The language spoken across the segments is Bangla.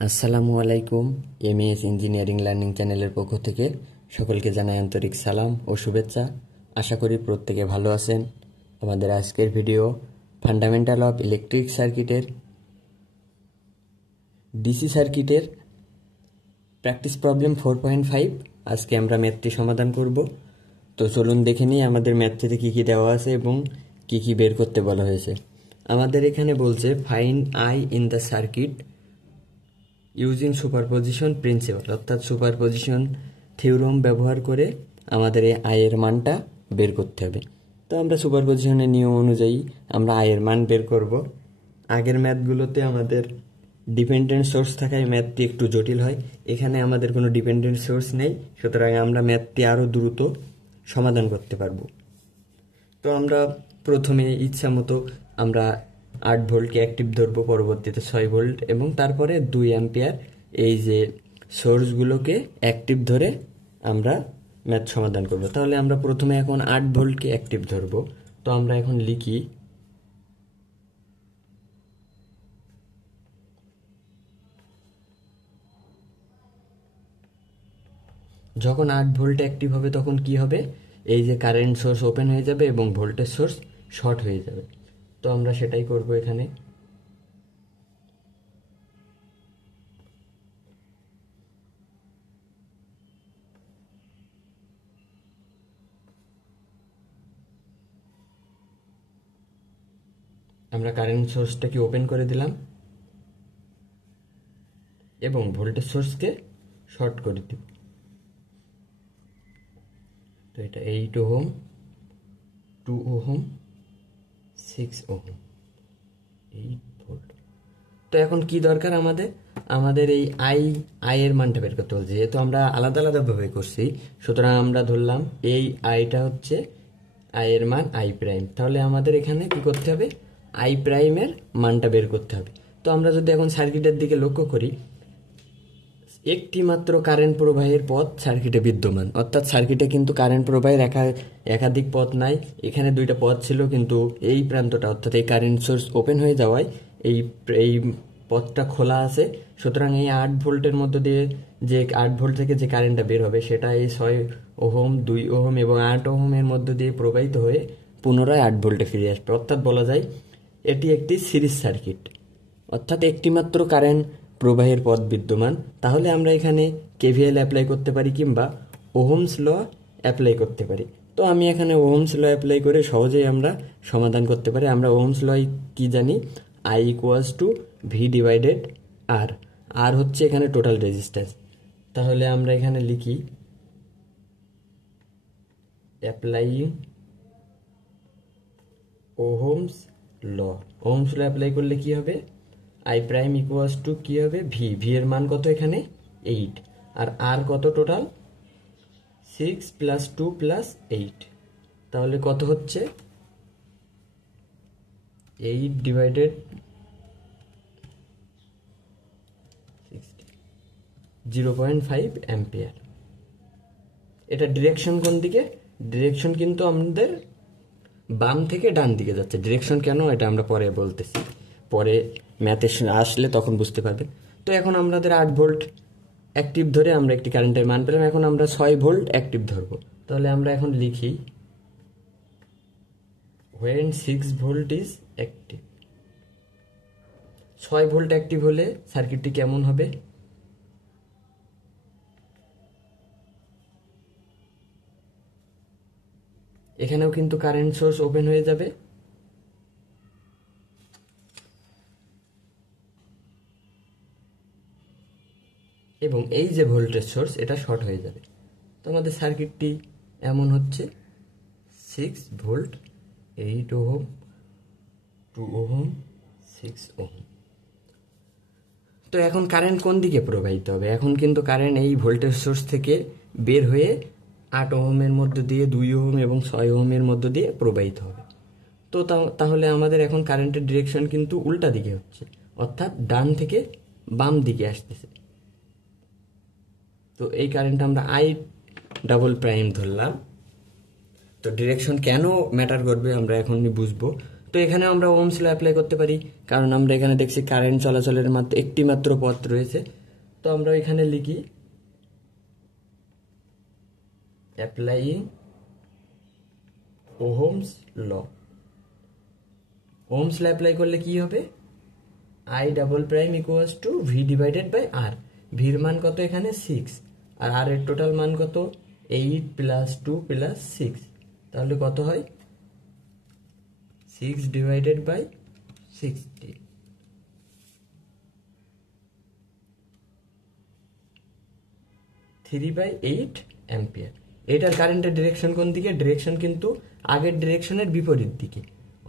আসসালামু আলাইকুম। এমএএস ইঞ্জিনিয়ারিং লার্নিং চ্যানেলের পক্ষ থেকে সকলকে জানাই আন্তরিক সালাম ও শুভেচ্ছা। আশা করি প্রত্যেকে ভালো আছেন। আমাদের আজকের ভিডিও ফান্ডামেন্টাল অফ ইলেকট্রিক সার্কিটের ডিসি সার্কিটের প্র্যাকটিস প্রবলেম 4.5। আজকে আমরা ম্যাথটি সমাধান করব। তো চলুন দেখে নিই আমাদের ম্যাথটিতে কী কী দেওয়া আছে এবং কী কী বের করতে বলা হয়েছে। আমাদের এখানে বলছে find I in the circuit using superposition principal, অর্থাৎ সুপারপজিশন থিওরাম ব্যবহার করে আমাদের এই আয়ের মানটা বের করতে হবে। তো আমরা সুপারপজিশনের নিয়ম অনুযায়ী আমরা আয়ের মান বের করব। আগের ম্যাথগুলোতে আমাদের ডিপেন্ডেন্ট সোর্স থাকায় ম্যাথটি একটু জটিল হয়। এখানে আমাদের কোনো ডিপেন্ডেন্ট সোর্স নেই, সুতরাং আমরা ম্যাথটি আরও দ্রুত সমাধান করতে পারব। তো আমরা প্রথমে ইচ্ছা মতো আমরা 8 ভোল্টকে অ্যাক্টিভ ধরবো, পরবর্তীতে 6 ভোল্ট এবং তারপরে 2 অ্যাম্পিয়ার এই যে সোর্সগুলোকে অ্যাক্টিভ ধরে আমরা ম্যাথ সমাধান করব। তাহলে আমরা প্রথমে এখন 8 ভোল্টকে অ্যাক্টিভ ধরবো। তো আমরা এখন লিখি যখন 8 ভোল্ট অ্যাক্টিভ হবে তখন কি হবে, এই যে কারেন্ট সোর্স ওপেন হয়ে যাবে এবং ভোল্টেজ সোর্স শর্ট হয়ে যাবে। তো আমরা সেটাই করব এখানে। আমরা কারেন্ট সোর্সটাকে ওপেন করে দিলাম এবং ভোল্টেজ সোর্সকে শর্ট করে দিব। তো এটা 8 ওহম, 2 ওহম, 6 ওহম, 8 ভোল্ট। তো এখন কি দরকার আমাদের এই আয়ের মানটা বের করতে বলছে। যেহেতু আমরা আলাদা আলাদাভাবে করছি, সুতরাং আমরা ধরলাম এই আইটা হচ্ছে আয়ের মান আই প্রাইম। তাহলে আমাদের এখানে কি করতে হবে, আই প্রাইমের মানটা বের করতে হবে। তো আমরা যদি এখন সার্কিটের দিকে লক্ষ্য করি, একটি মাত্র কারেন্ট প্রবাহের পথ সার্কিটে বিদ্যমান, অর্থাৎ সার্কিটে কিন্তু কারেন্ট প্রবাহের একাধিক পথ নাই। এখানে দুইটা পথ ছিল, কিন্তু এই প্রান্তটা অর্থাৎ এই কারেন্ট সোর্স ওপেন হয়ে যাওয়ায় এই পথটা খোলা আছে। সুতরাং এই 8 ভোল্টের মধ্য দিয়ে যে 8 ভোল্ট থেকে যে কারেন্টটা বের হবে সেটা এই 6 ওহম, 2 ওহম এবং 8 ওহমের মধ্য দিয়ে প্রবাহিত হয়ে পুনরায় 8 ভোল্টে ফিরে আসবে। অর্থাৎ বলা যায় এটি একটি সিরিজ সার্কিট, অর্থাৎ একটি মাত্র কারেন্ট প্রবাহের পথ বিদ্যমান। তাহলে আমরা এখানে কেভিএল অ্যাপ্লাই করতে পারি কিংবা ওহমস ল অ্যাপ্লাই করতে পারি। তো আমি এখানে ওহমস ল অ্যাপ্লাই করে সহজেই আমরা সমাধান করতে পারি। আমরা ওহমস ল কি জানি, I equals to V divided R. R হচ্ছে এখানে টোটাল রেজিস্ট্যান্স। তাহলে আমরা এখানে লিখি applying Ohm's law. Ohm's law apply করলে কি হবে, আই প্রাইম ইকুয়ালস টু কি হবে, ভি এর মান কত এখানে 8, আর আর কত টোটাল 6 প্লাস 2 প্লাস 8। তাহলে কত হচ্ছে 8 ডিভাইডেড 0.5 অ্যাম্পিয়ার। এটা ডিরেকশন কোন দিকে, ডিরেকশন কিন্তু আমাদের বাম থেকে ডান দিকে যাচ্ছে। ডিরেকশন কেন এটা আমরা পরে বলতেছি, পরে ম্যাথে আসলে তখন বুঝতে পারবেন। তো এখন আমাদের 8 ভোল্ট অ্যাক্টিভ ধরে আমরা একটি কারেন্টের মান পেলাম। এখন আমরা 6 ভোল্ট অ্যাক্টিভ ধরবো। তাহলে আমরা এখন লিখি when 6 volt is active. 6 volt active হলে সার্কিটটি কেমন হবে, এখানেও কিন্তু কারেন্ট সোর্স ওপেন হয়ে যাবে এবং এই যে ভোল্টেজ সোর্স এটা শর্ট হয়ে যাবে। তো আমাদের সার্কিটটি এমন হচ্ছে 6 ভোল্ট, 8 ওহম, 2 ওহম, 6 ওহম। তো এখন কারেন্ট কোন দিকে প্রবাহিত হবে, এখন কিন্তু কারেন্ট এই ভোল্টেজ সোর্স থেকে বের হয়ে 8 ওহমের মধ্য দিয়ে, 2 ওহম এবং 6 ওহমের মধ্য দিয়ে প্রবাহিত হবে। তো তাহলে আমাদের এখন কারেন্টের ডিরেকশন কিন্তু উল্টা দিকে হচ্ছে, অর্থাৎ ডান থেকে বাম দিকে আসতেছে। তো এই কারেন্ট আমরা আই ডাবল প্রাইম ধরলাম। তো ডিরেকশন কেন ম্যাটার করবে আমরা এখনই বুঝবো। তো এখানে আমরা ওহমস ল অ্যাপ্লাই করতে পারি, কারণ আমরা এখানে দেখছি কারেন্ট চলাচলের মাত্র একটি মাত্র পথ রয়েছে। তো আমরা এখানে লিখি applying Ohm's law. Ohm's law apply করলে কি হবে, I double prime equals to V divided by R. ভির মান কত এখানে 6, আর আর এর টোটাল মান কত 8 প্লাস 2 প্লাস 6, তাহলে কত হয় 6 ডিভাইডেড বাই 60, 3/8 অ্যাম্পিয়ার। এটার কারেন্টের ডিরেকশন কোন দিকে, ডিরেকশন কিন্তু আগের ডিরেকশনের বিপরীত দিকে,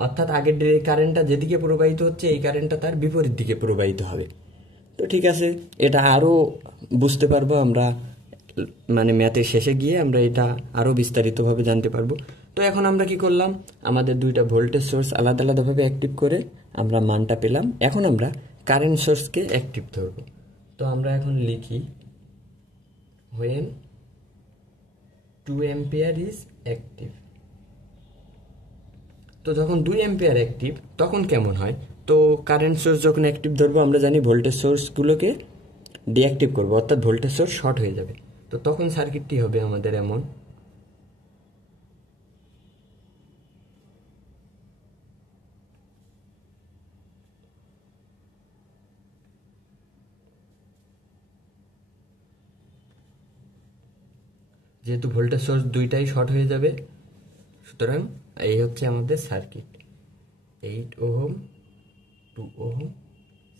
অর্থাৎ আগের কারেন্টটা যেদিকে প্রবাহিত হচ্ছে এই কারেন্টটা তার বিপরীত দিকে প্রবাহিত হবে। তো ঠিক আছে, এটা আরও বুঝতে পারবো আমরা, মানে ম্যাথের শেষে গিয়ে আমরা এটা আরও বিস্তারিতভাবে জানতে পারবো। তো এখন আমরা কি করলাম, আমাদের দুইটা ভোল্টেজ সোর্স আলাদা আলাদাভাবে অ্যাক্টিভ করে আমরা মানটা পেলাম। এখন আমরা কারেন্ট সোর্সকে অ্যাক্টিভ ধরবো। তো আমরা এখন লিখি when 2 অ্যাম্পিয়ার ইজ অ্যাক্টিভ। তো যখন 2 অ্যাম্পিয়ার অ্যাক্টিভ তখন কেমন হয়, তো কারেন্ট সোর্স যখন অ্যাক্টিভ ধরবো আমরা জানি ভোল্টেজ সোর্সগুলোকে ডিঅ্যাক্টিভ করবো, অর্থাৎ ভোল্টেজ সোর্স শর্ট হয়ে যাবে। তো তখন সার্কিটটি হবে আমাদের এমন, যেহেতু ভোল্টেজ সোর্স দুইটাই শর্ট হয়ে যাবে, সুতরাং এই হচ্ছে আমাদের সার্কিট, 8 ওহম, 2 ওহম,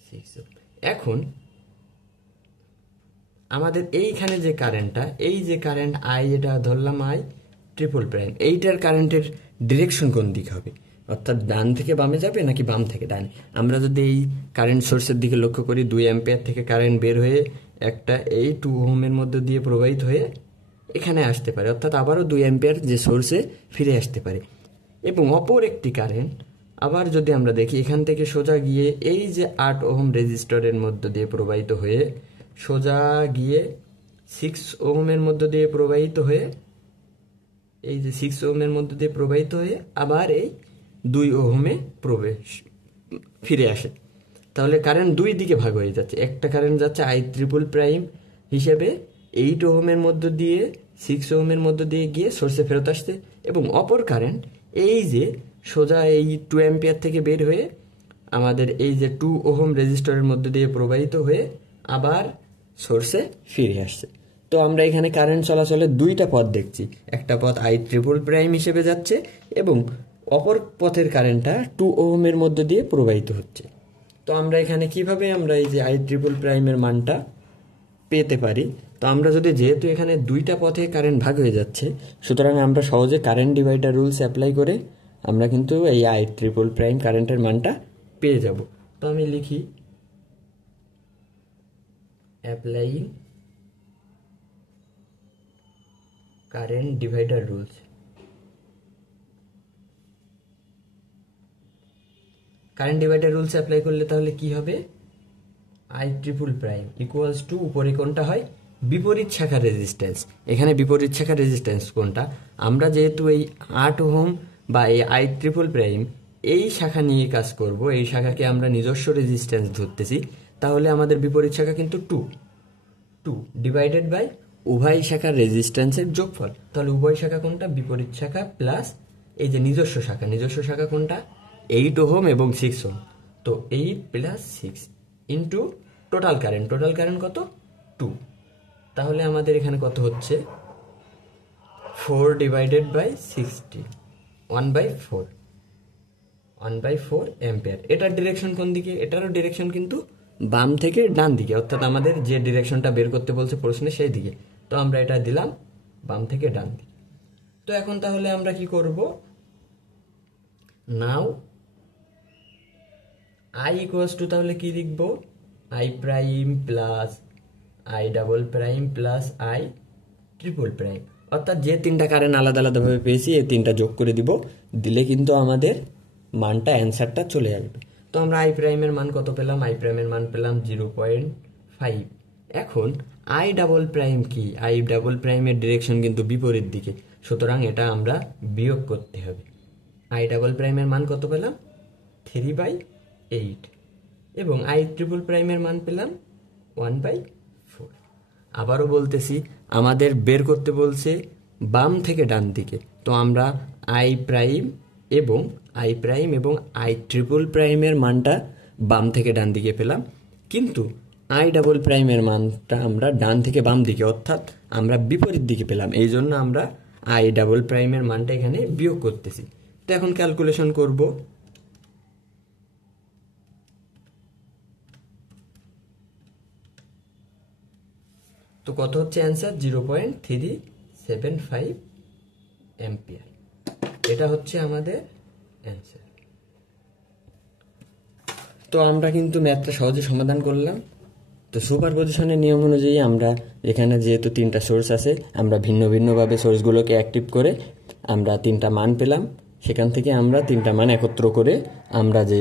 6 ওহম। এখন আমাদের এইখানে যে কারেন্টটা, এই যে কারেন্ট আই, এটা ধরলাম আই ট্রিপল প্রাইম, এইটার কারেন্টের ডিরেকশন কোন দিক হবে, অর্থাৎ ডান থেকে বামে যাবে নাকি বাম থেকে ডানে। আমরা যদি এই কারেন্ট সোর্সের দিকে লক্ষ্য করি, 2 অ্যাম্পিয়ার থেকে কারেন্ট বের হয়ে একটা এই 2 ওহমের মধ্যে দিয়ে প্রবাহিত হয়ে এখানে আসতে পারে, অর্থাৎ আবারও 2 অ্যাম্পিয়ার যে সোর্সে ফিরে আসতে পারে। এবং অপর একটি কারেন্ট আবার যদি আমরা দেখি, এখান থেকে সোজা গিয়ে এই যে 8 ওহম রেজিস্টরের মধ্য দিয়ে প্রবাহিত হয়ে সোজা গিয়ে 6 ওহমের মধ্য দিয়ে প্রবাহিত হয়ে, এই যে 6 ওহমের মধ্য দিয়ে প্রবাহিত হয়ে আবার এই 2 ওহমে ফিরে আসে। তাহলে কারেন্ট দুই দিকে ভাগ হয়ে যাচ্ছে, একটা কারেন্ট যাচ্ছে আই ট্রিপল প্রাইম হিসেবে 8 ওহমের মধ্য দিয়ে 6 ওহমের মধ্য দিয়ে গিয়ে সোর্সে ফেরত আসছে, এবং অপর কারেন্ট এই যে সোজা এই 2 অ্যাম্পিয়ার থেকে বের হয়ে আমাদের এই যে 2 ওহম রেজিস্টরের মধ্য দিয়ে প্রবাহিত হয়ে আবার সোর্সে ফিরে আসছে। তো আমরা এখানে কারেন্ট চলাচলের দুইটা পথ দেখছি, একটা পথ আই ট্রিপল প্রাইম হিসেবে যাচ্ছে এবং অপর পথের কারেন্টটা 2 ওহমের মধ্য দিয়ে প্রবাহিত হচ্ছে। তো আমরা এখানে কিভাবে আমরা এই যে আই ট্রিপল প্রাইমের মানটা পেতে পারি, তো আমরা যদি, যেহেতু এখানে দুইটা পথে কারেন্ট ভাগ হয়ে যাচ্ছে, সুতরাং আমরা সহজে কারেন্ট ডিভাইডার রুলস অ্যাপ্লাই করে আমরা কিন্তু এই আই ট্রিপল প্রাইম কারেন্টের মানটা পেয়ে যাব। তো আমি লিখি applying current divider rules. Current divider rules apply করলে তাহলে কি হবে, I triple prime equals two, উপরে কোনটা হয় বিপরীত শাখার রেজিস্ট্যান্স। এখানে বিপরীত শাখার রেজিস্ট্যান্স কোনটা, আমরা যেহেতু এই 8 ওহম বা এই আই ট্রিপল প্রাইম এই শাখা নিয়ে কাজ করব, এই শাখাকে আমরা নিজস্ব রেজিস্ট্যান্স ধরতেছি, তাহলে আমাদের বিপরীত শাখা কিন্তু 2 ডিভাইডেড বাই উভয় শাখার রেজিস্ট্যান্সের যোগফল। তাহলে উভয় শাখা কোনটা, বিপরীত শাখা প্লাস এই যে নিজস্ব শাখা, নিজস্ব শাখা কোনটা 8 ওহম এবং 6 ওহম। তো 8 প্লাস 6 ইন্টু টোটাল কারেন্ট কত 2। তাহলে আমাদের এখানে কত হচ্ছে 4 ডিভাইডেড বাই 60, 1/4 অ্যাম্পিয়ার। এটার ডিরেকশন কোন দিকে, এটারও ডিরেকশন কিন্তু বাম থেকে ডান দিকে, অর্থাৎ আমাদের যে ডিরেকশনটা বের করতে বলছে প্রশ্নে সেই দিকে। তো আমরা এটা দিলাম বাম থেকে ডান দিকে। তো এখন তাহলে আমরা কি করব, নাও আই ইকুয়ালস টু, তাহলে কি লিখব, I prime plus I double prime plus I triple prime, অর্থাৎ যে তিনটা কারেন্ট আলাদা আলাদাভাবে পেয়েছি এই তিনটা যোগ করে দিব, দিলে কিন্তু আমাদের মানটা অ্যান্সারটা চলে আসবে। তো আমরা আই প্রাইমের মান কত পেলাম, আই প্রাইমের মান পেলাম 0.5। এখন আই ডাবল প্রাইম কি, আই ডাবল প্রাইমের ডিরেকশন কিন্তু বিপরীত দিকে, সুতরাং এটা আমরা বিয়োগ করতে হবে। আই ডাবল প্রাইমের মান কত পেলাম 3/8 এবং আই ট্রিপল প্রাইমের মান পেলাম 1/4। আবারও বলতেছি, আমাদের বের করতে বলছে বাম থেকে ডান দিকে, তো আমরা আই প্রাইম এবং আই ট্রিপল প্রাইমের মানটা বাম থেকে ডান দিকে পেলাম, কিন্তু আই ডাবল প্রাইমের মানটা আমরা ডান থেকে বাম দিকে অর্থাৎ আমরা বিপরীত দিকে পেলাম। এই জন্য আমরা আই ডাবল প্রাইমের মানটা এখানে বিয়োগ করতেছি। তো এখন ক্যালকুলেশন করব। তো কত হচ্ছে অ্যান্সার? 0.375 অ্যাম্পিয়ার। এটা হচ্ছে আমাদের অ্যান্সার। তো আমরা কিন্তু ম্যাথটা সহজে সমাধান করলাম। তো সুপারপজিশনের নিয়ম অনুযায়ী আমরা এখানে যেহেতু 3টা সোর্স আছে, আমরা ভিন্ন ভিন্নভাবে সোর্সগুলোকে অ্যাক্টিভ করে আমরা 3টা মান পেলাম। সেখান থেকে আমরা 3টা মান একত্র করে আমরা যে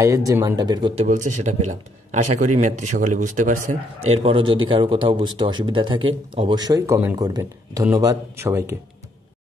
আয়ের যে মানটা বের করতে বলছে সেটা পেলাম। আশা করি ম্যাথটি সকলে বুঝতে পারছেন। এরপরও যদি কারো কোথাও বুঝতে অসুবিধা থাকে অবশ্যই কমেন্ট করবেন। ধন্যবাদ সবাইকে।